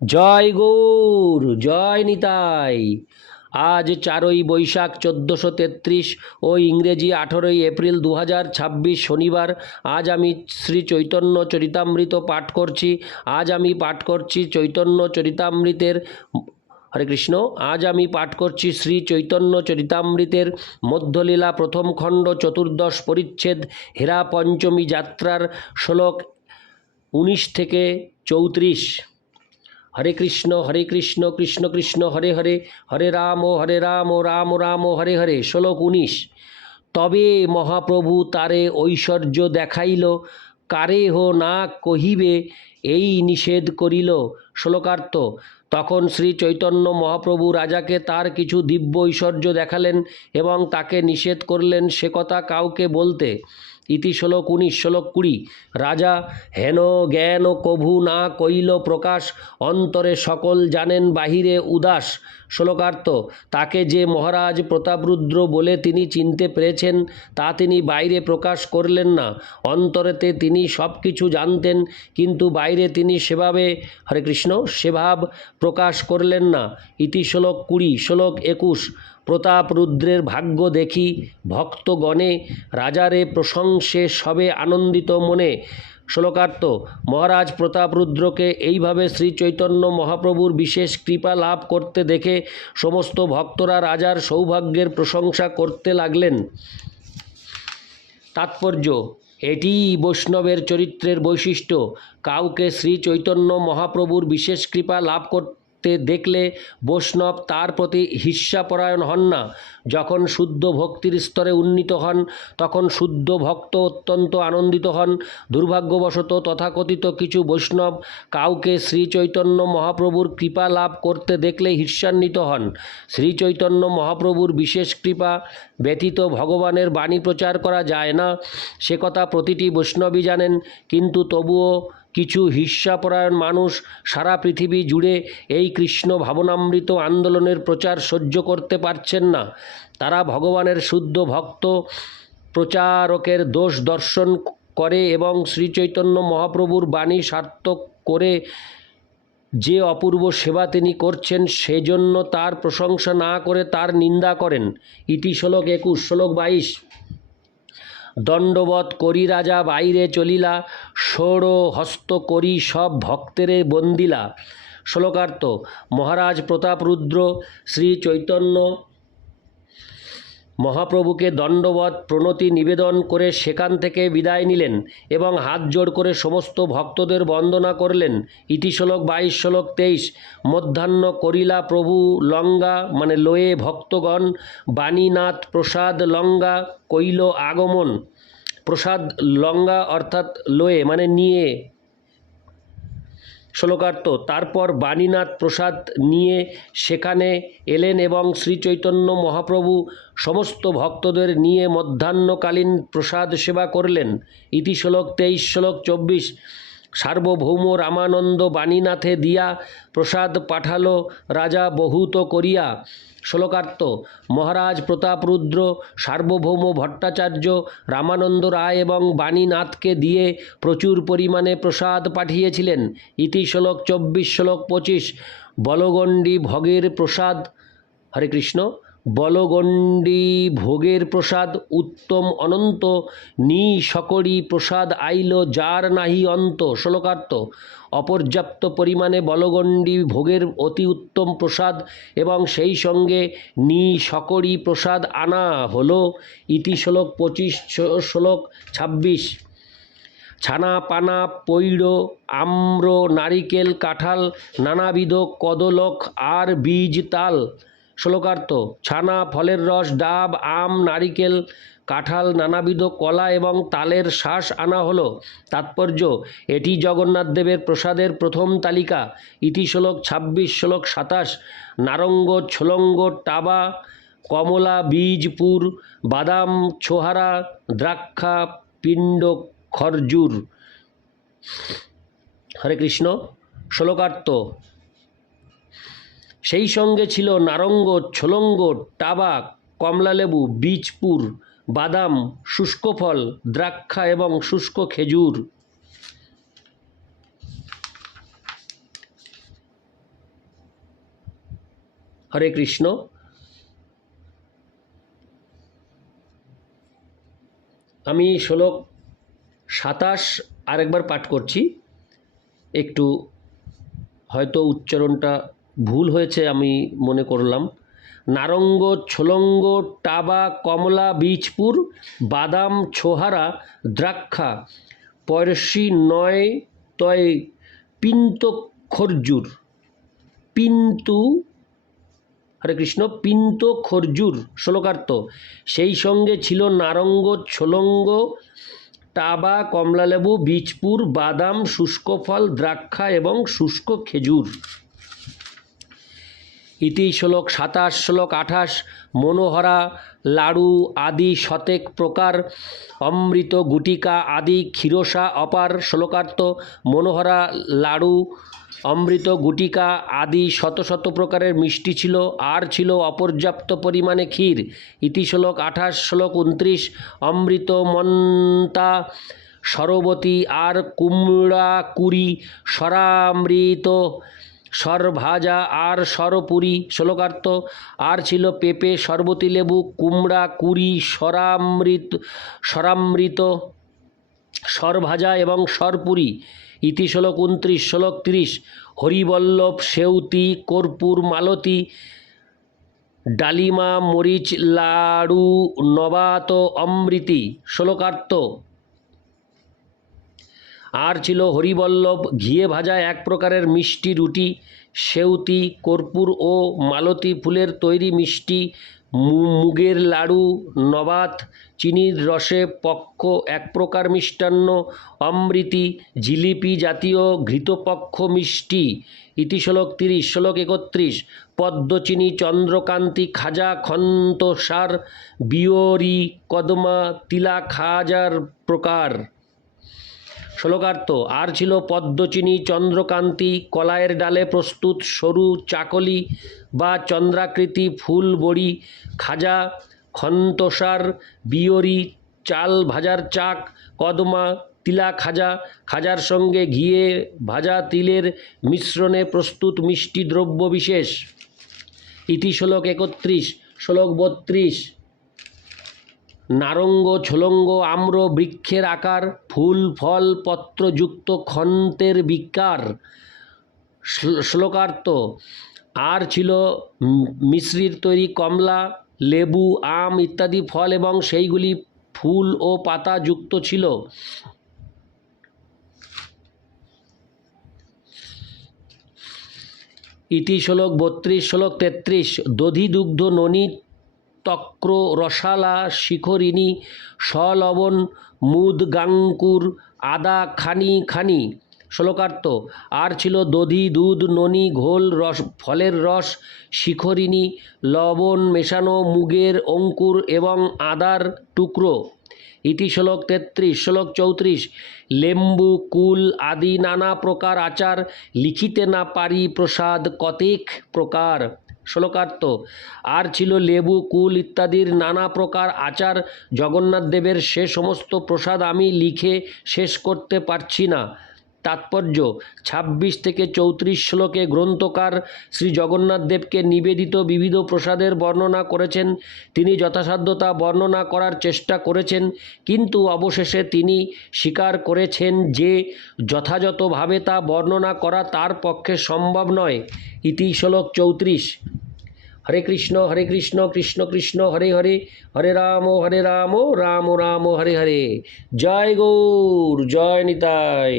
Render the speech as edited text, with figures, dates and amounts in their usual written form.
জয় গৌর, জয় নিতাই। আজ 4ই বৈশাখ 1433 ও ইংরেজি 18ই এপ্রিল 2026 শনিবার। আজ আমি শ্রী চৈতন্য চরিতামৃত পাঠ করছি। চৈতন্য চরিতামৃতের হরে কৃষ্ণ। আজ আমি পাঠ করছি শ্রী চৈতন্য চরিতামৃতের মধ্যলীলা প্রথম খণ্ড 14 পরিচ্ছেদ হেরা পঞ্চমী যাত্রার শ্লোক 19 থেকে 34। হরে কৃষ্ণ কৃষ্ণ কৃষ্ণ হরে হরে, হরে রাম রাম রাম হরে হরে। শ্লোক 19। তবে মহাপ্রভু তারে ঐশ্বর্য দেখাইল, কারেহ না কহিবে এই নিষেধ করিল। শ্লোকার্থ। তখন শ্রী চৈতন্য মহাপ্রভু রাজাকে তার কিছু দিব্য ঐশ্বর্য দেখালেন এবং তাকে নিষেধ করলেন সে কথা কাউকে বলতে। ইতি শ্লোক 19। শ্লোক 20। রাজা হেন জ্ঞান কভু না কইল প্রকাশ, অন্তরে সকল জানেন বাহিরে উদাস। শ্লোকার্থ। তাকে যে মহারাজ প্রতাপরুদ্র বলে তিনি চিনতে পেরেছেন তা তিনি বাইরে প্রকাশ করলেন না। অন্তরেতে তিনি সব কিছু জানতেন, কিন্তু বাইরে তিনি সেভাবে হরে কৃষ্ণ সেভাব প্রকাশ করলেন না। ইতি শ্লোক 20। শ্লোক 21। প্রতাপ রুদ্রের ভাগ্য দেখি ভক্তগণে, রাজারে প্রশংসে সবে আনন্দিত মনে। শ্লোকার্থ। মহারাজ প্রতাপ রুদ্রকে এইভাবে শ্রী চৈতন্য মহাপ্রভুর বিশেষ কৃপা লাভ করতে দেখে সমস্ত ভক্তরা রাজার সৌভাগ্যের প্রশংসা করতে লাগলেন। তাৎপর্য। এটিই বৈষ্ণবের চরিত্রের বৈশিষ্ট্য। কাউকে শ্রী চৈতন্য মহাপ্রভুর বিশেষ কৃপা লাভ করতে দেখলে বৈষ্ণব তার প্রতি ঈর্ষাপরায়ণ হন না। যখন শুদ্ধ ভক্তির স্তরে উন্নীত হন তখন শুদ্ধ ভক্ত অত্যন্ত আনন্দিত হন। দুর্ভাগ্যবশত তথাকথিত কিছু বৈষ্ণব কাউকে শ্রী চৈতন্য মহাপ্রভুর কৃপা লাভ করতে দেখলে ঈর্ষান্বিত হন। শ্রী চৈতন্য মহাপ্রভুর বিশেষ কৃপা ব্যতীত ভগবানের বাণী প্রচার করা যায় না, সে কথা প্রতিটি বৈষ্ণবই জানেন। কিন্তু তবুও কিছু ঈর্ষাপরায়ণ মানুষ সারা পৃথিবী জুড়ে এই কৃষ্ণ ভাবনামৃত আন্দোলনের প্রচার সহ্য করতে পারছেন না। তারা ভগবানের শুদ্ধ ভক্ত প্রচারকের দোষ দর্শন করে এবং শ্রীচৈতন্য মহাপ্রভুর বাণী সার্থক করে যে অপূর্ব সেবা তিনি করছেন সেজন্য তার প্রশংসা না করে তার নিন্দা করেন। ইতি শ্লোক 21। শ্লোক 22। দণ্ডবৎ করি রাজা বাইরে চলিলা, ষোড় হস্ত করি সব ভক্তেরে বন্দিলা। শ্লোকার্থ। মহারাজ প্রতাপরুদ্র শ্রী চৈতন্য মহাপ্রভুকে দণ্ডবৎ প্রণতি নিবেদন করে সেখান থেকে বিদায় নিলেন এবং হাত জোড় করে সমস্ত ভক্তদের বন্দনা করলেন। ইতি শ্লোক 22। শ্লোক 23। মধ্যাহ্ন করিলা প্রভু লঙ্গা মানে লয়ে ভক্তগণ, বাণীনাথ প্রসাদ লঙ্গা কইল আগমন। প্রসাদ লঙ্গা অর্থাৎ লয়ে মানে নিয়ে। শ্লোকার্থ। তারপর বাণীনাথ প্রসাদ নিয়ে সেখানে এলেন এবং শ্রীচৈতন্য মহাপ্রভু সমস্ত ভক্তদের নিয়ে মধ্যাহ্নকালীন প্রসাদ সেবা করলেন। ইতি শ্লোক 23। শ্লোক 24। সার্বভৌম রামানন্দ বাণীনাথে দিয়া প্রসাদ পাঠালো রাজা বহুত করিয়া। শ্লোকার্থ। মহারাজ প্রতাপরুদ্র সার্বভৌম ভট্টাচার্য, রামানন্দ রায় এবং বাণীনাথকে দিয়ে প্রচুর পরিমাণে প্রসাদ পাঠিয়েছিলেন। ইতি শ্লোক 24। শ্লোক 25। বলগণ্ডী ভোগের প্রসাদ হরে কৃষ্ণ। বলগণ্ডী ভোগের প্রসাদ উত্তম অনন্ত, নি সকরি প্রসাদ আইল যার নাহি অন্ত। শ্লোকার্থ। অপর্যাপ্ত পরিমাণে বলগণ্ডী ভোগের অতি উত্তম প্রসাদ এবং সেই সঙ্গে নি সকরি প্রসাদ আনা হলো। ইতি শ্লোক 25। শ্লোক 26। ছানা পানা পৈড় আম্র নারিকেল কাঁঠাল নানাবিধ কদলক আর বীজ তাল। শ্লোকার্থ। ছানা ফলের রস ডাব আম নারিকেল কাঁঠাল নানাবিধ কলা এবং তালের শ্বাস আনা হলো। তাৎপর্য। এটি জগন্নাথ দেবের প্রসাদের প্রথম তালিকা। ইতি শ্লোক 26। শ্লোক 27। নারঙ্গ ছোলঙ্গ টাবা কমলা বীজপুর বাদাম ছোহারা দ্রাক্ষা পিণ্ড খরজুর। হরে কৃষ্ণ। শ্লোকার্থ। সেই সঙ্গে ছিল নারঙ্গ ছোলঙ্গ টাবা কমলালেবু বীজপুর বাদাম শুষ্ক ফল দ্রাক্ষা এবং শুষ্ক খেজুর। হরে কৃষ্ণ। আমি শ্লোক 27 আরেকবার পাঠ করছি। একটু হয়তো উচ্চারণটা ভুল হয়েছে আমি মনে করলাম। নারঙ্গ ছোলঙ্গ টাবা কমলা বীজপুর বাদাম ছোহারা দ্রাক্ষা পয়সী নয় তয় পিন্ত খরজুর পিন্তু হরে কৃষ্ণ পিন্ত খরজুর শ্লোকার্থ। সেই সঙ্গে ছিল নারঙ্গ ছোলঙ্গ টাবা কমলালেবু বীজপুর বাদাম শুষ্ক ফল দ্রাক্ষা এবং শুষ্ক খেজুর। ইতি শ্লোক 27। শ্লোক 28 মনোহরা লাড়ু আদি শতেক প্রকার অমৃত গুটিকা আদি ক্ষীরসা অপার শ্লোকার্থ। মনোহরা লাড়ু অমৃত গুটিকা আদি শত শত প্রকারের মিষ্টি ছিল, আর ছিল অপর্যাপ্ত পরিমাণে ক্ষীর। ইতি শ্লোক 28। শ্লোক 29 অমৃত মন্তা সরবতী আর কুমড়া কুড়ি সরামৃত সরভাজা আর সরপুরি শ্লোকার্থ। আর ছিল পেঁপে সরবতী লেবু কুমড়া কুড়ি সরামৃত সরভাজা এবং সরপুরি। ইতি শ্লোক 29। শ্লোক 30 হরিবল্লভ সেউতি কর্পূর মালতী ডালিমা মরিচ লাড়ু নবাত অমৃতি শ্লোকার্থ। আর ছিল হরিবল্লভ ঘিয়ে ভাজা এক প্রকারের মিষ্টি রুটি সেউতি কর্পূর ও মালতী ফুলের তৈরি মিষ্টি মুগের লাড়ু নবাত চিনির রসে পক্ষ এক প্রকার মিষ্টান্ন অমৃতি জিলিপি জাতীয় ঘৃতপক্ষ মিষ্টি। ইতি শ্লোক 30। শ্লোক 31 পদ্মচিনি চন্দ্রকান্তি খাজা খন্তসার বিয়রি কদমা তিলা খাজার প্রকার শ্লোকার্থ। আর ছিল পদ্মচিনি চন্দ্রকান্তি কলাইয়ের ডালে প্রস্তুত সরু চাকলি বা চন্দ্রাকৃতি ফুল বড়ি খাজা খন্তসার বিয়রি চাল ভাজার চাক কদমা তিলা খাজা খাজার সঙ্গে ঘিয়ে ভাজা তিলের মিশ্রণে প্রস্তুত মিষ্টি দ্রব্য বিশেষ। ইতি শ্লোক 31। শ্লোক 32 নারঙ্গ ছোলঙ্গ আম্র বৃক্ষের আকার ফুল ফল পত্রযুক্ত খন্তের বিকার শ্লোকার্থ। আর ছিল মিশ্রির তৈরি কমলা লেবু আম ইত্যাদি ফল এবং সেইগুলি ফুল ও পাতা যুক্ত ছিল। ইতি শ্লোক 32। শ্লোক 33 দধি দুগ্ধ ননী তক্র রসালা শিখরিণী সলবন মুদ গাঙ্কুর আদা খানি খানি শ্লোকার্থ। আর ছিল দধি দুধ ননী ঘোল রস ফলের রস শিখরিণী লবণ মেশানো মুগের অঙ্কুর এবং আদার টুকরো। ইতি শ্লোক 33। শ্লোক 34 লেম্বু কুল আদি নানা প্রকার আচার লিখিতে না পারি প্রসাদ কতেক প্রকার শ্লোকার্থ। আর ছিল লেবু কুল ইত্যাদির নানা প্রকার আচার জগন্নাথ দেবের সে সমস্ত প্রসাদ আমি লিখে শেষ করতে পারছি না। তাৎপর্য 26 থেকে 34 শ্লোকে গ্রন্থকার শ্রী জগন্নাথ দেবকে নিবেদিত বিবিধ প্রসাদের বর্ণনা করেছেন। তিনি যথাসাধ্য তা বর্ণনা করার চেষ্টা করেছেন, কিন্তু অবশেষে তিনি স্বীকার করেছেন যে যথাযথভাবে তা বর্ণনা করা তার পক্ষে সম্ভব নয়। ইতি শ্লোক 34। হরে কৃষ্ণ কৃষ্ণ কৃষ্ণ হরে হরে হরে রাম রাম রাম হরে হরে। জয় গৌর জয় নিতাই।